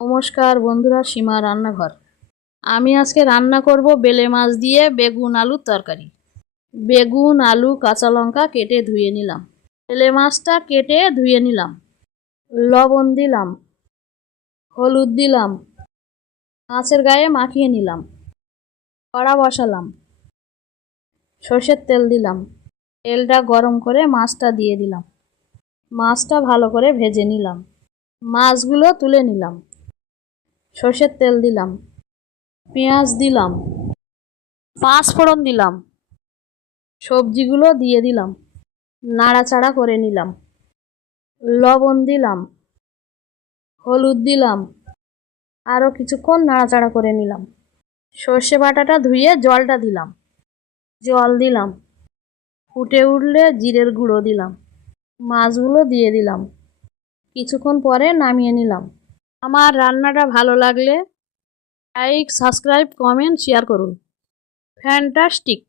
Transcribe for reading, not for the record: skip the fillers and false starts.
নমস্কার বন্ধুরা, সীমা রান্নাঘর। আমি আজকে রান্না করব বেলে মাছ দিয়ে বেগুন আলুর তরকারি। বেগুন, আলু, কাঁচা লঙ্কা কেটে ধুয়ে নিলাম। বেলে মাছটা কেটে ধুয়ে নিলাম। লবণ দিলাম, হলুদ দিলাম, মাছের গায়ে মাখিয়ে নিলাম। কড়া বসালাম, সর্ষের তেল দিলাম। তেলটা গরম করে মাছটা দিয়ে দিলাম। মাছটা ভালো করে ভেজে নিলাম। মাছগুলো তুলে নিলাম। সর্ষের তেল দিলাম, পেঁয়াজ দিলাম, পাঁচ ফোড়ন দিলাম, সবজিগুলো দিয়ে দিলাম। নাড়াচাড়া করে নিলাম। লবণ দিলাম, হলুদ দিলাম, আরও কিছুক্ষণ নাড়াচাড়া করে নিলাম। সর্ষে বাটাটা ধুয়ে জলটা দিলাম। জল দিলাম, ফুটে উঠলে জিরের গুঁড়ো দিলাম। মাছগুলো দিয়ে দিলাম। কিছুক্ষণ পরে নামিয়ে নিলাম। আমার রান্নাটা ভালো লাগলে লাইক, সাবস্ক্রাইব, কমেন্ট, শেয়ার করুন। ফ্যান্টাস্টিক।